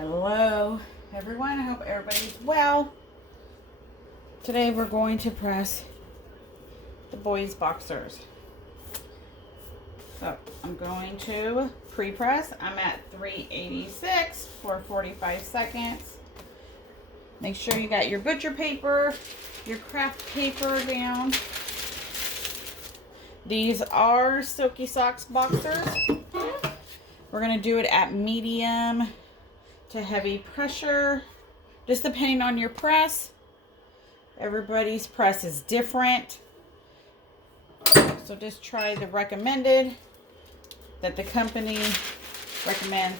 Hello everyone, I hope everybody's well. Today we're going to press the boys' boxers. So I'm going to pre-press. I'm at 386 for 45 seconds. Make sure you got your butcher paper, your craft paper down. These are Silky Socks Boxers. We're going to do it at medium to heavy pressure, just depending on your press. Everybody's press is different. So just try the recommended that the company recommends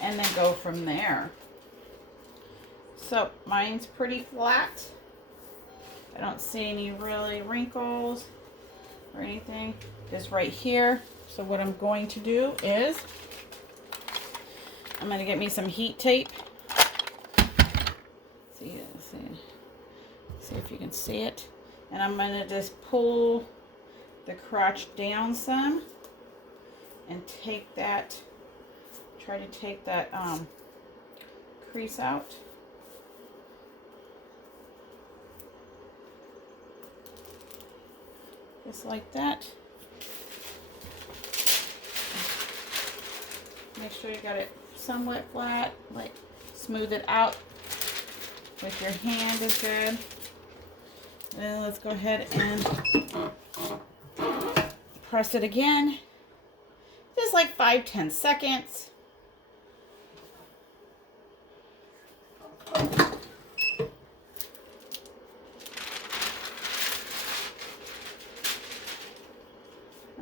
and then go from there. So mine's pretty flat. I don't see any really wrinkles or anything. Just right here. So what I'm going to do is I'm going to get me some heat tape. See if you can see it. And I'm going to just pull the crotch down some and take that, try to take that crease out. Just like that. Make sure you got it somewhat flat, like smooth it out with your hand is good. And then let's go ahead and press it again. Just like 5-10 seconds.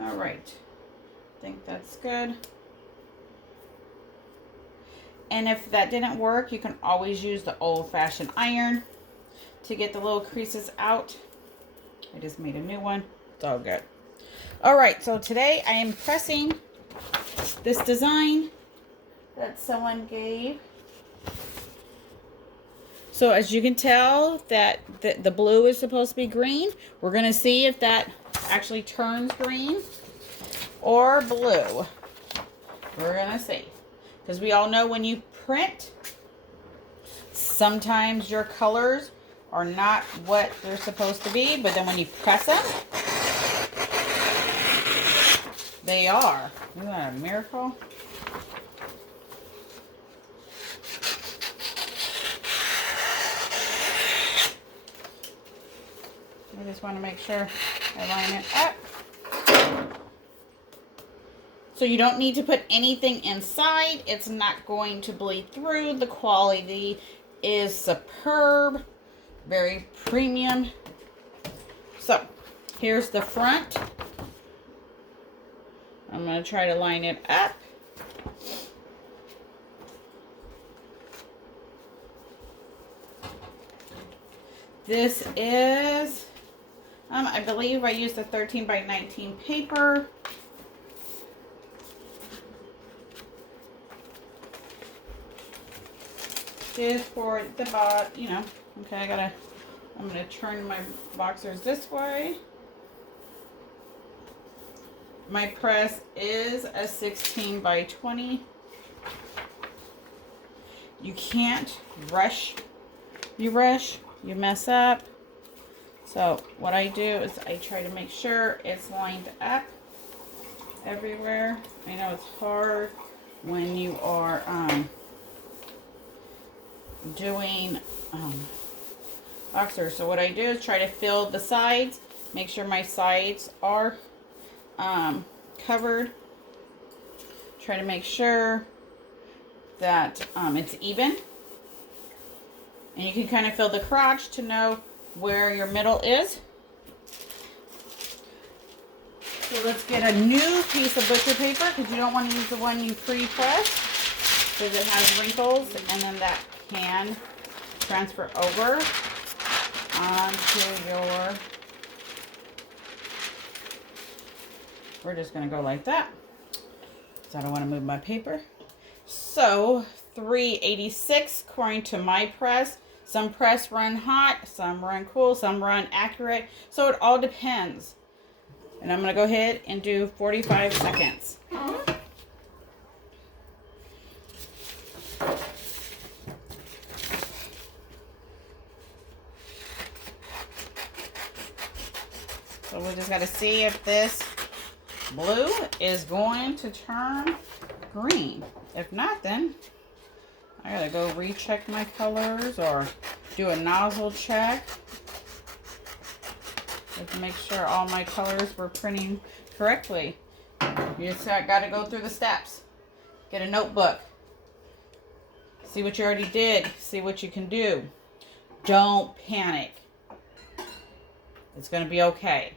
All right, I think that's good. And if that didn't work, you can always use the old-fashioned iron to get the little creases out. I just made a new one. It's all good. All right, so today I am pressing this design that someone gave. So as you can tell that the blue is supposed to be green. We're going to see if that actually turns green or blue. We're going to see. Because we all know when you print, sometimes your colors are not what they're supposed to be, but then when you press them, they are. Isn't that a miracle? I just want to make sure I line it up. So you don't need to put anything inside. It's not going to bleed through. The quality is superb. Very premium. So here's the front. I'm going to try to line it up. This is, I believe I used a 13 by 19 paper. Just for the bottom, you know. Okay, I'm gonna turn my boxers this way. My press is a 16 by 20. You can't rush. You rush, you mess up. So what I do is I try to make sure it's lined up everywhere. I know it's hard when you are doing boxers. So what I do is try to fill the sides, make sure my sides are covered. Try to make sure that it's even, and you can kind of feel the crotch to know where your middle is. So let's get a new piece of butcher paper, because you don't want to use the one you pre-pressed because it has wrinkles, and then that can transfer over onto your, we're just going to go like that, so I don't want to move my paper. So 386 according to my press. Some press run hot, some run cool, some run accurate, so it all depends. And I'm going to go ahead and do 45 seconds. just got to see if this blue is going to turn green. If not, then I gotta go recheck my colors or do a nozzle check. Just to make sure all my colors were printing correctly. You just gotta go through the steps. Get a notebook. See what you already did. See what you can do. Don't panic. It's gonna be okay.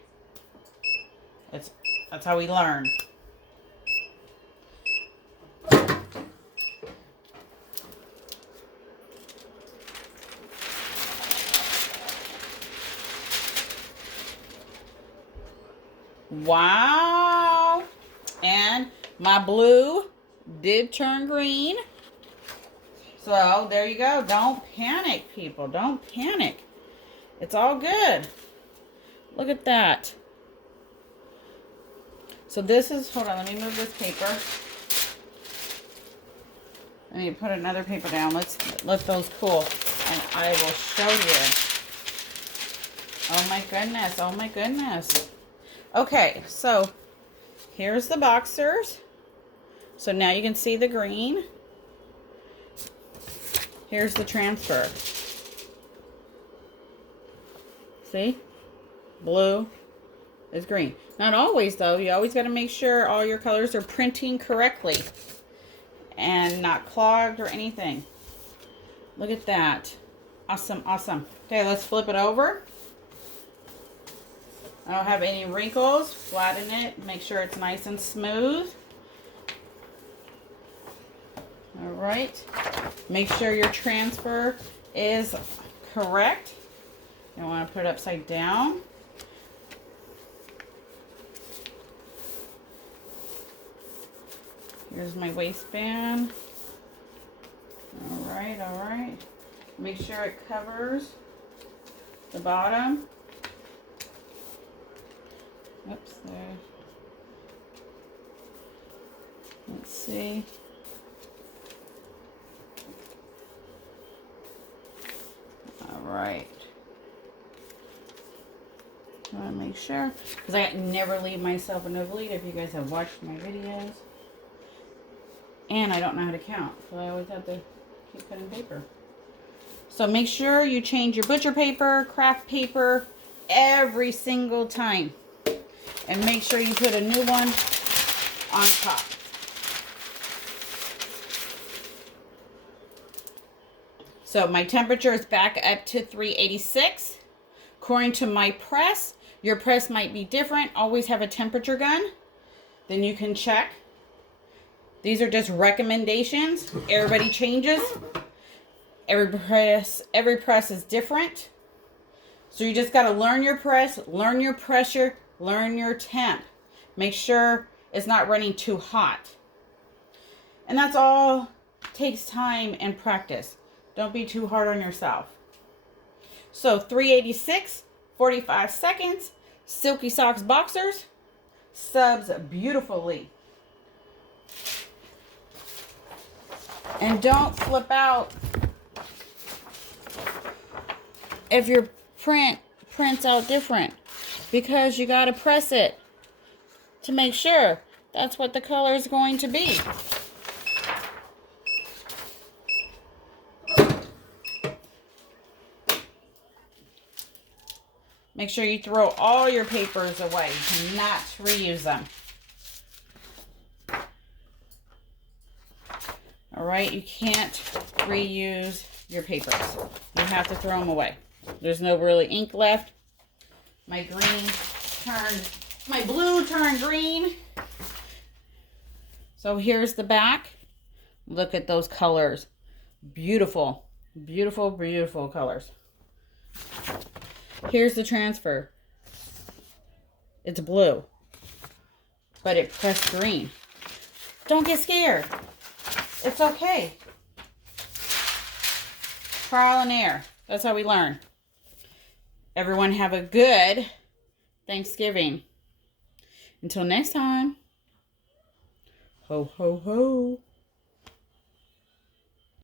That's how we learn. Wow. And my blue did turn green. So there you go. Don't panic, people. Don't panic. It's all good. Look at that. So this is, hold on, let me move this paper. I need to put another paper down. Let's let those cool. And I will show you. Oh my goodness. Oh my goodness. Okay, so here's the boxers. So now you can see the green. Here's the transfer. See? Blue is green. Not always, though. You always got to make sure all your colors are printing correctly and not clogged or anything. Look at that. Awesome, awesome. Okay, let's flip it over. I don't have any wrinkles. Flatten it. Make sure it's nice and smooth. All right. Make sure your transfer is correct. You want to put it upside down. Here's my waistband. All right, all right. Make sure it covers the bottom. Oops, there. Let's see. All right. I want to make sure, because I never leave myself a nosebleed if you guys have watched my videos. And I don't know how to count, so I always have to keep cutting paper. So make sure you change your butcher paper, craft paper, every single time. And make sure you put a new one on top. So my temperature is back up to 386. According to my press, your press might be different. Always have a temperature gun. Then you can check. These are just recommendations. Everybody changes. Every press is different. So you just got to learn your press, learn your pressure, learn your temp. Make sure it's not running too hot. And that's all takes time and practice. Don't be too hard on yourself. So 386, 45 seconds. Silky Socks Boxers. Subs beautifully. And don't flip out if your print prints out different, because you got to press it to make sure that's what the color is going to be. Make sure you throw all your papers away. You cannot reuse them. All right, you can't reuse your papers. You have to throw them away. There's no really ink left. My blue turned green. So here's the back. Look at those colors. Beautiful, beautiful, beautiful colors. Here's the transfer. It's blue, but it pressed green. Don't get scared. It's okay. Trial and error. That's how we learn. Everyone have a good Thanksgiving. Until next time. Ho, ho, ho.